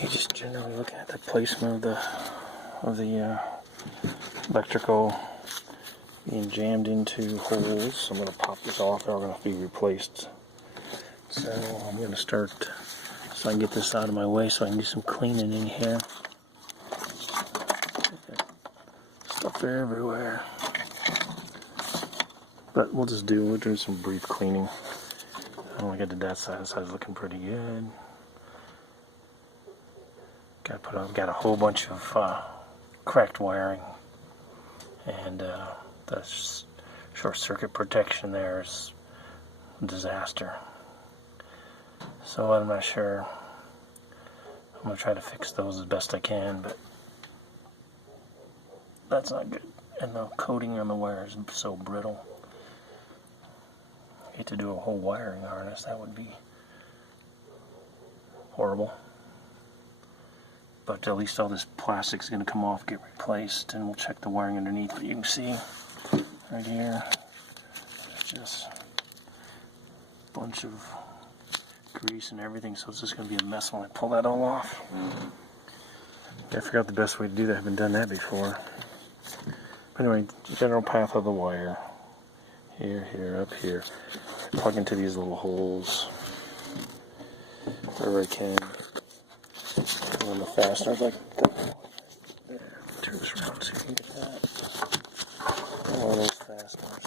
Okay, just generally looking at the placement of the electrical being jammed into holes. So I'm going to pop this off. They're all going to be replaced. So I'm going to start so I can get this out of my way so I can do some cleaning in here. Stuff everywhere. But we'll do some brief cleaning. I only got to that side. This side's looking pretty good. Got a whole bunch of cracked wiring, and the short circuit protection there is a disaster. So I'm not sure. I'm gonna try to fix those as best I can, but that's not good. And the coating on the wire is so brittle. I hate to do a whole wiring harness. That would be horrible. But at least all this plastic is going to come off, get replaced, and we'll check the wiring underneath. But you can see right here, there's just a bunch of grease and everything, so it's just going to be a mess when I pull that all off. I figured out the best way to do that. I haven't done that before. But anyway, general path of the wire. Here, up here. Plug into these little holes wherever I can. And on the fasteners like that. There, turn this around so you can get that. One of those fasteners.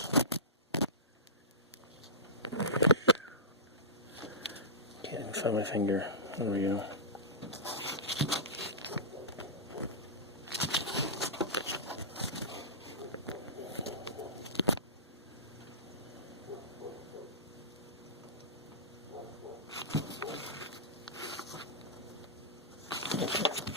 Okay, let me find my finger. There we go. Okay.